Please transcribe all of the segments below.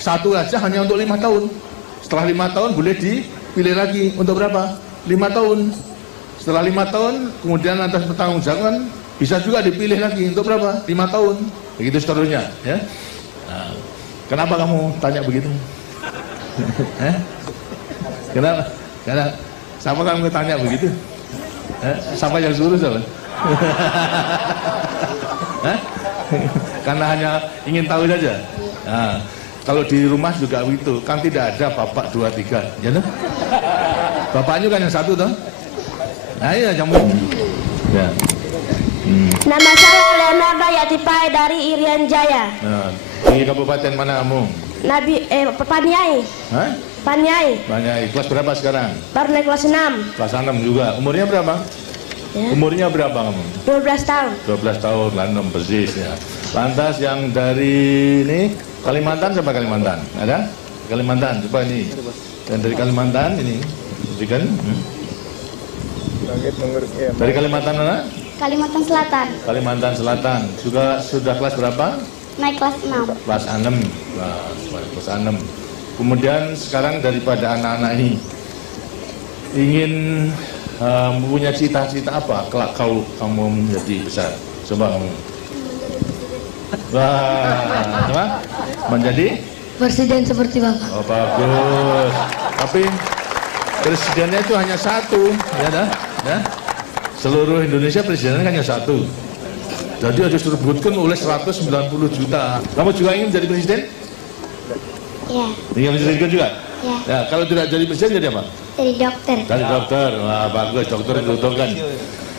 Satu aja hanya untuk 5 tahun. Setelah 5 tahun boleh dipilih lagi untuk berapa? 5 tahun. Setelah 5 tahun kemudian atas pertanggungjawaban bisa juga dipilih lagi untuk berapa? 5 tahun. Begitu seterusnya, ya. Nah, kenapa kamu tanya begitu? Kenapa? Karena siapa kamu tanya begitu? Siapa yang suruh siapa? Karena hanya ingin tahu saja. Nah, kalau di rumah juga begitu, kan tidak ada bapak 2, 3, ya toh? Bapaknya kan yang satu toh? Nah iya kamu. Ya. Nama saya Leonardo Yatipai dari Irian Jaya. Nah, di kabupaten mana kamu? Paniai. Hah? Paniai. Paniai. Kelas berapa sekarang? Baru naik kelas 6. Kelas 6 juga. Umurnya berapa? Ya. Umurnya berapa kamu? 12 tahun. 12 tahun, lah 6 persis ya. Lantas yang dari ini Kalimantan sampai Kalimantan, ada? Kalimantan, coba ini. Dan dari Kalimantan ini, berikan. Dari Kalimantan mana? Kalimantan Selatan. Kalimantan Selatan. Juga sudah kelas berapa? Naik kelas 6. Kelas 6. Nah, kelas 6. Kemudian sekarang daripada anak-anak ini ingin mempunyai cita-cita apa? Kelak kamu menjadi besar. Coba kamu. Wah, apa? Menjadi Presiden seperti Bapak. oh bagus. Tapi presidennya itu hanya satu, ya dah, ya. Seluruh Indonesia presidennya hanya satu. Jadi harus direbutkan oleh 190 juta. Kamu juga ingin jadi presiden? Ya. Ingin menjadi presiden juga? Ya. Ya, kalau tidak jadi presiden jadi apa? Jadi dokter. Jadi dokter. Wah, bagus, dokter dibutuhkan.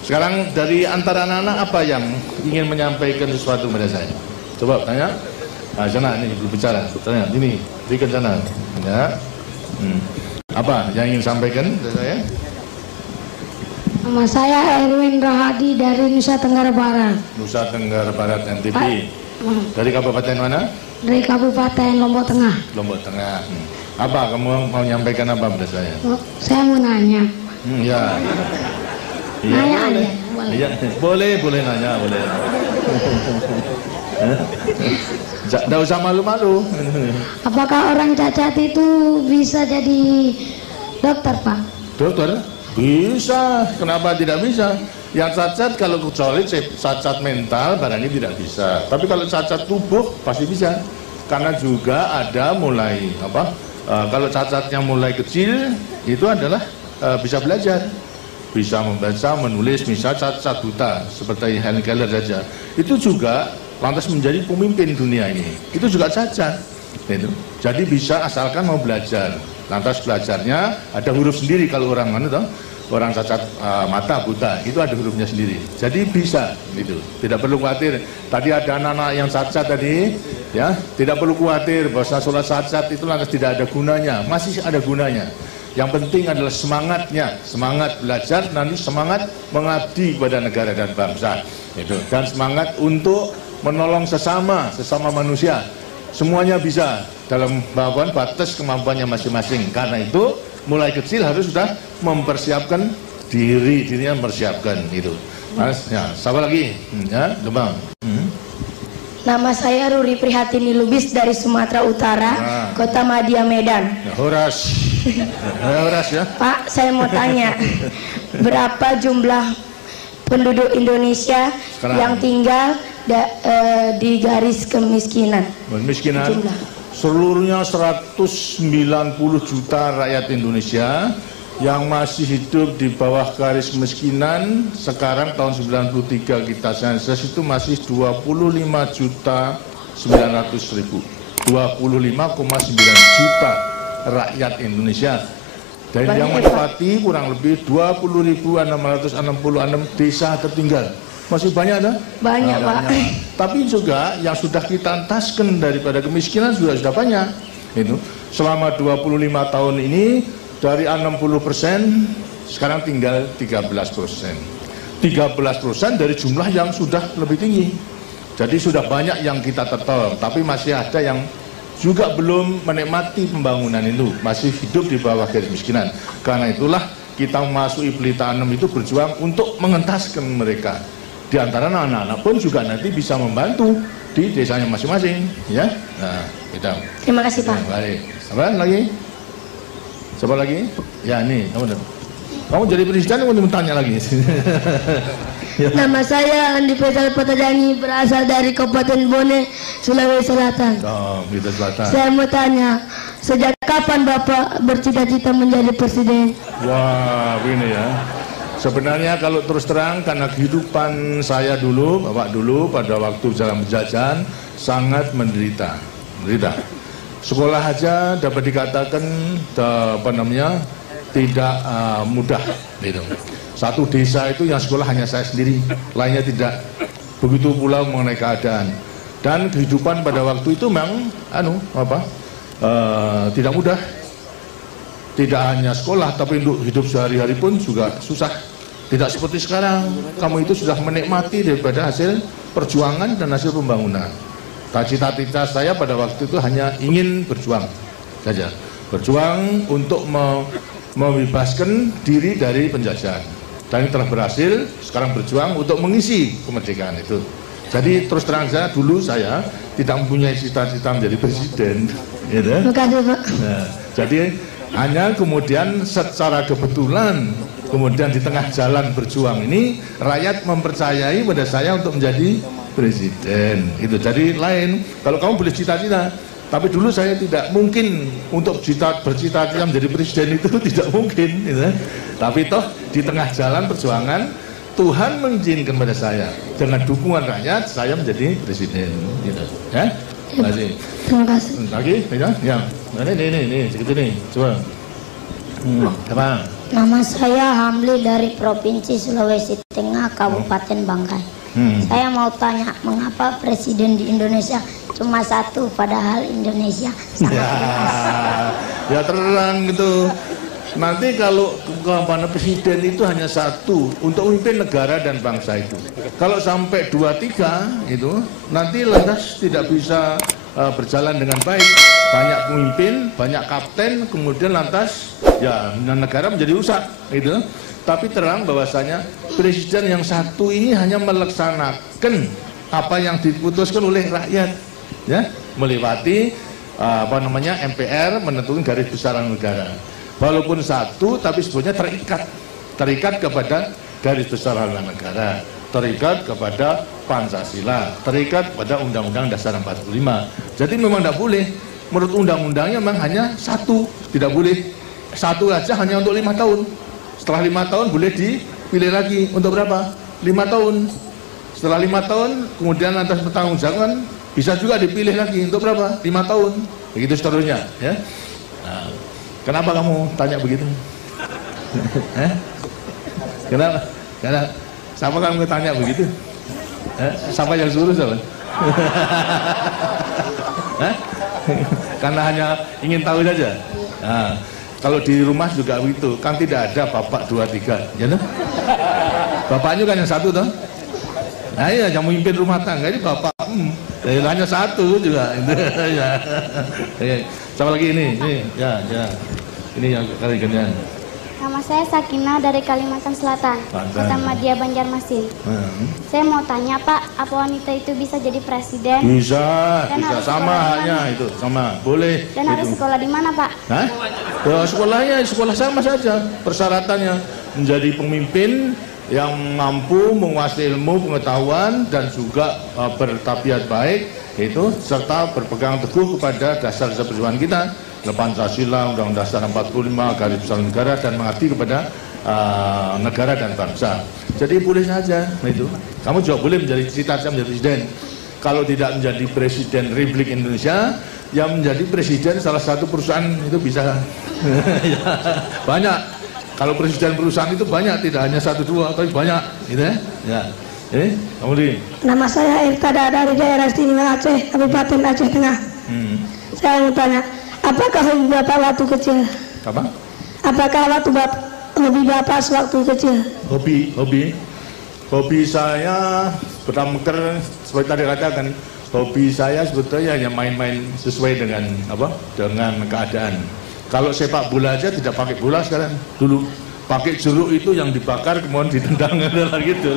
Sekarang dari antara anak-anak apa yang ingin menyampaikan sesuatu pada saya? Coba tanya. Nah, sana ini berbicara. Tanya, ini berikan sana. Ya. Apa yang ingin sampaikan pada saya? Nama saya Erwin Rahadi dari Nusa Tenggara Barat. Nusa Tenggara Barat NTB. Dari kabupaten mana? Dari Kabupaten Lombok Tengah. Lombok Tengah. Apa kamu mau menyampaikan apa pada saya? Saya mau nanya. Ya. Iya, Nanya boleh. aja, boleh. Iya, boleh nanya, boleh. Tidak usah malu-malu. Apakah orang cacat itu bisa jadi dokter, Pak? Dokter? Bisa. Kenapa tidak bisa? Yang cacat kalau kecuali cacat mental barangnya tidak bisa. Tapi kalau cacat tubuh pasti bisa. Karena juga ada mulai apa? Kalau cacatnya mulai kecil itu adalah bisa belajar. Bisa membaca, menulis, misal cacat buta seperti Helen Keller saja. Itu juga lantas menjadi pemimpin dunia ini. Itu juga cacat. Itu. Jadi bisa asalkan mau belajar. Lantas belajarnya ada huruf sendiri kalau orang mana toh? Orang cacat mata buta itu ada hurufnya sendiri. Jadi bisa gitu. Tidak perlu khawatir. Tadi ada anak-anak yang cacat tadi, ya, tidak perlu khawatir bahwa sholat cacat itu lantas tidak ada gunanya. Masih ada gunanya. Yang penting adalah semangatnya, semangat belajar, nanti semangat mengabdi kepada negara dan bangsa, itu. Dan semangat untuk menolong sesama manusia. Semuanya bisa dalam batas kemampuannya masing-masing. Karena itu mulai kecil harus sudah mempersiapkan dirinya mempersiapkan itu. Mas, ya, siapa lagi? Ya, coba. Nama saya Ruri Prihatini Lubis dari Sumatera Utara, Kota Madia, Medan. Ya, Horas. Horas ya. Pak, saya mau tanya, berapa jumlah penduduk Indonesia sekarang yang tinggal di garis kemiskinan? Kemiskinan Jumlah. Seluruhnya 190 juta rakyat Indonesia yang masih hidup di bawah garis kemiskinan. Sekarang tahun 93 kita sensus itu masih 25.900.000. 25,9 juta rakyat Indonesia. Dan banyak yang menempati kurang lebih 20.666 desa tertinggal. Masih banyak ada? Banyak, Pak. Tapi juga yang sudah kita entaskan daripada kemiskinan sudah banyak. Itu selama 25 tahun ini dari 60% sekarang tinggal 13%. 13% dari jumlah yang sudah lebih tinggi. Jadi sudah banyak yang kita tetap, tapi masih ada yang juga belum menikmati pembangunan itu, masih hidup di bawah garis kemiskinan. Karena itulah kita memasuki Pelita 6 itu berjuang untuk mengentaskan mereka. di antara anak-anak pun juga nanti bisa membantu di desanya masing-masing, ya. Nah, kita. Terima kasih, Pak. Baik. Apa lagi? Siapa lagi? Ya, nih, kamu jadi presiden, kamu tanya lagi. Nama saya Andi Faisal Patajangi, berasal dari Kabupaten Bone, Sulawesi Selatan. Oh, gitu Selatan. Saya mau tanya, sejak kapan Bapak bercita-cita menjadi presiden? Wah, ini ya. Sebenarnya kalau terus terang, karena kehidupan saya dulu, Bapak dulu pada waktu dalam penjajahan sangat menderita. Sekolah aja dapat dikatakan tidak mudah. Gitu. Satu desa itu yang sekolah hanya saya sendiri, lainnya tidak. Begitu pula mengenai keadaan. Dan kehidupan pada waktu itu memang tidak mudah. Tidak hanya sekolah, tapi untuk hidup sehari-hari pun juga susah. Tidak seperti sekarang, kamu itu sudah menikmati daripada hasil perjuangan dan hasil pembangunan. Cita-cita saya pada waktu itu hanya ingin berjuang saja. Berjuang untuk membebaskan diri dari penjajahan. Dan ini telah berhasil, sekarang berjuang untuk mengisi kemerdekaan itu. Jadi terus terang saja, dulu saya tidak mempunyai cita-cita menjadi presiden. Gitu. Terima kasih, Pak. Nah, jadi hanya kemudian secara kebetulan, kemudian di tengah jalan berjuang ini, rakyat mempercayai pada saya untuk menjadi presiden. Itu jadi lain. Kalau kamu boleh cita-cita, tapi dulu saya tidak mungkin untuk bercita-cita menjadi presiden itu tidak mungkin. Gitu. Tapi toh di tengah jalan perjuangan, Tuhan mengizinkan pada saya dengan dukungan rakyat saya menjadi presiden. Gitu. Ya? Terima kasih. Terima kasih. Lagi, ya. Ini, segitu nih, coba. Apa? Nama saya Hamli dari Provinsi Sulawesi Tengah, Kabupaten Bangkai. Saya mau tanya, mengapa presiden di Indonesia cuma satu, padahal Indonesia sangat luas? Ya terang gitu. Nanti kalau presiden itu hanya satu untuk memimpin negara dan bangsa itu. Kalau sampai 2-3 itu nanti lantas tidak bisa berjalan dengan baik. Banyak pemimpin, banyak kapten, kemudian lantas ya negara menjadi rusak gitu. Tapi terang bahwasanya presiden yang satu ini hanya melaksanakan apa yang diputuskan oleh rakyat, ya, melewati MPR menentukan garis besaran negara. Walaupun satu, tapi sebetulnya terikat kepada garis besaran negara, terikat kepada Pancasila, terikat pada Undang-Undang Dasar 45. Jadi memang tidak boleh, menurut undang-undangnya memang hanya satu, tidak boleh satu aja hanya untuk 5 tahun. Setelah 5 tahun boleh dipilih lagi untuk berapa? 5 tahun. Setelah 5 tahun, kemudian lantas pertanggungjawaban bisa juga dipilih lagi untuk berapa? 5 tahun. Begitu seterusnya, ya. Nah, kenapa kamu tanya begitu? Kenapa? Siapa kamu tanya begitu? Siapa yang suruh siapa? Karena hanya ingin tahu saja. Nah, kalau di rumah juga begitu, kan tidak ada bapak 2-3, ya toh? Bapaknya kan yang satu toh? Nah iya, yang memimpin rumah tangga ini bapak, hanya satu juga. Ya. Sama lagi ini, ya. Ini yang kali gini. Nama saya Sakinah dari Kalimantan Selatan, Kota Madia, Banjarmasin. Saya mau tanya Pak, apa wanita itu bisa jadi presiden? Bisa sama hanya itu, sama, boleh. Dan harus sekolah di mana Pak? Hah? Ya, sekolah sama saja. Persyaratannya menjadi pemimpin yang mampu menguasai ilmu pengetahuan dan juga bertabiat baik itu, serta berpegang teguh kepada dasar-dasar perjuangan kita, Pancasila, Undang-Undang Dasar 45, garis besar negara, dan mengabdi kepada negara dan bangsa. Jadi boleh saja itu. Kamu juga boleh menjadi cita-cita menjadi presiden. Kalau tidak menjadi presiden Republik Indonesia, yang menjadi presiden salah satu perusahaan itu bisa. Banyak. Kalau presiden perusahaan itu banyak, tidak hanya 1-2, tapi banyak, gitu ya. Ya. Kamu di. Nama saya Irtada dari daerah istimewa Aceh, Kabupaten Aceh Tengah. Saya mau tanya, apakah hobi Bapak waktu kecil? Apa? Apakah hobi Bapak sewaktu kecil? Hobi saya bertamuker seperti tadi katakan. Hobi saya sebetulnya hanya main-main sesuai dengan dengan keadaan. Kalau sepak bola aja tidak pakai bola sekarang. Dulu pakai jeruk itu yang dibakar kemudian ditendang gitu.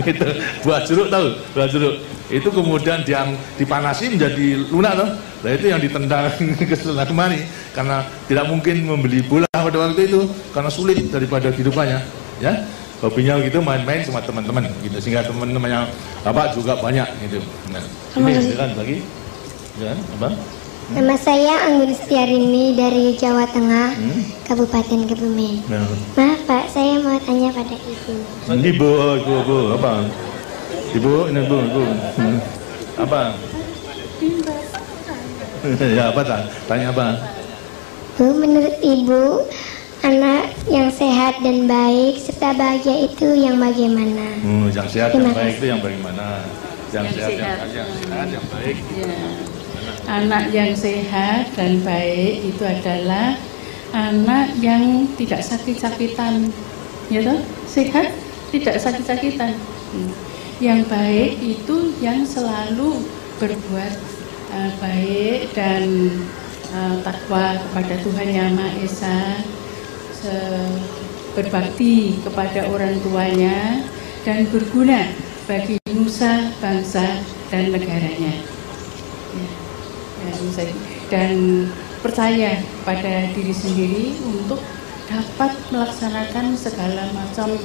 Itu buah jeruk, tahu? Buah jeruk. Itu kemudian dipanasi menjadi lunak toh. Nah itu yang ditendang ke sana kemari karena tidak mungkin membeli bola pada waktu itu karena sulit daripada kehidupannya, ya. Hobinya gitu main-main sama teman-teman gitu sehingga teman-temannya Bapak juga banyak gitu. Nah, ini silakan lagi. Ya, Abang. Nama saya Anggun Setiarini dari Jawa Tengah, Kabupaten Kebumen. Nah. Maaf Pak, saya mau tanya pada Ibu. Ibu, apa? Ibu, ini ibu. Apa? Ya apa tak? Tanya apa? Bu, menurut Ibu, anak yang sehat dan baik serta bahagia itu yang bagaimana? Yang sehat dan baik itu yang bagaimana? Yang sehat yang baik. Ya. Anak yang sehat dan baik itu adalah anak yang tidak sakit-sakitan, ya toh? Sehat, tidak sakit-sakitan. Yang baik itu yang selalu berbuat baik dan takwa kepada Tuhan Yang Maha Esa, berbakti kepada orang tuanya dan berguna bagi nusa, bangsa dan negaranya. Dan percaya pada diri sendiri untuk dapat melaksanakan segala macam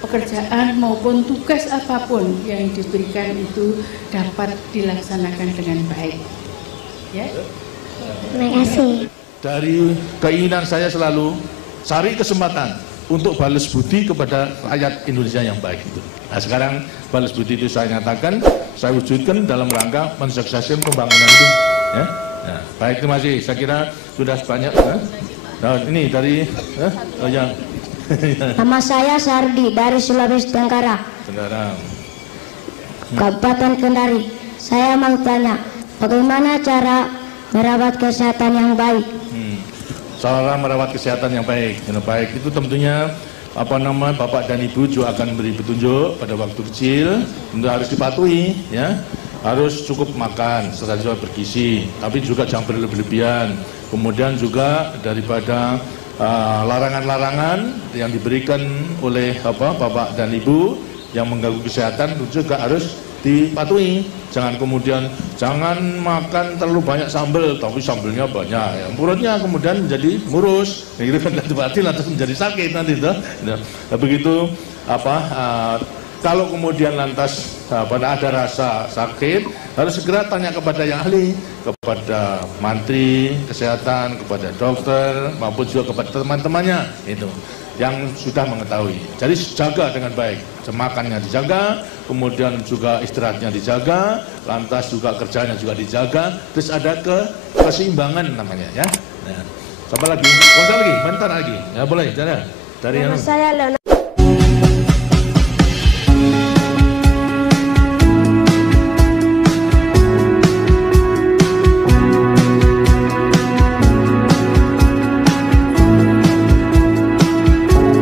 pekerjaan maupun tugas apapun yang diberikan itu dapat dilaksanakan dengan baik. Ya. Terima kasih. Dari keinginan saya selalu cari kesempatan untuk balas budi kepada rakyat Indonesia yang baik itu. Nah sekarang balas budi itu saya nyatakan, saya wujudkan dalam rangka mensukseskan pembangunan itu. Ya, nah, baik, terima kasih. Saya kira sudah banyak. Nah, ini dari yang Nama saya Sardi dari Sulawesi Tenggara, Kabupaten Kendari. Saya mau tanya, bagaimana cara merawat kesehatan yang baik? Cara merawat kesehatan yang baik. Yang baik itu tentunya Bapak dan Ibu juga akan beri petunjuk pada waktu kecil. Tentu harus dipatuhi, ya. Harus cukup makan, serta juga bergizi, tapi juga jangan berlebihan. Kemudian juga daripada larangan-larangan yang diberikan oleh Bapak dan Ibu yang mengganggu kesehatan juga harus dipatuhi. Jangan kemudian jangan makan terlalu banyak sambal, tapi sambelnya banyak, ya. Perutnya kemudian menjadi murus, gitu kan, batin atau menjadi sakit nanti tuh. Nah, begitu kalau kemudian lantas pada ada rasa sakit, harus segera tanya kepada yang ahli, kepada Menteri Kesehatan, kepada dokter, maupun juga kepada teman-temannya itu yang sudah mengetahui. Jadi jaga dengan baik, makannya dijaga, kemudian juga istirahatnya dijaga, lantas juga kerjanya juga dijaga, terus ada keseimbangan namanya, ya. Nah, siapa lagi? Lagi, bentar lagi. Ya boleh, dari Nama saya Leonardo.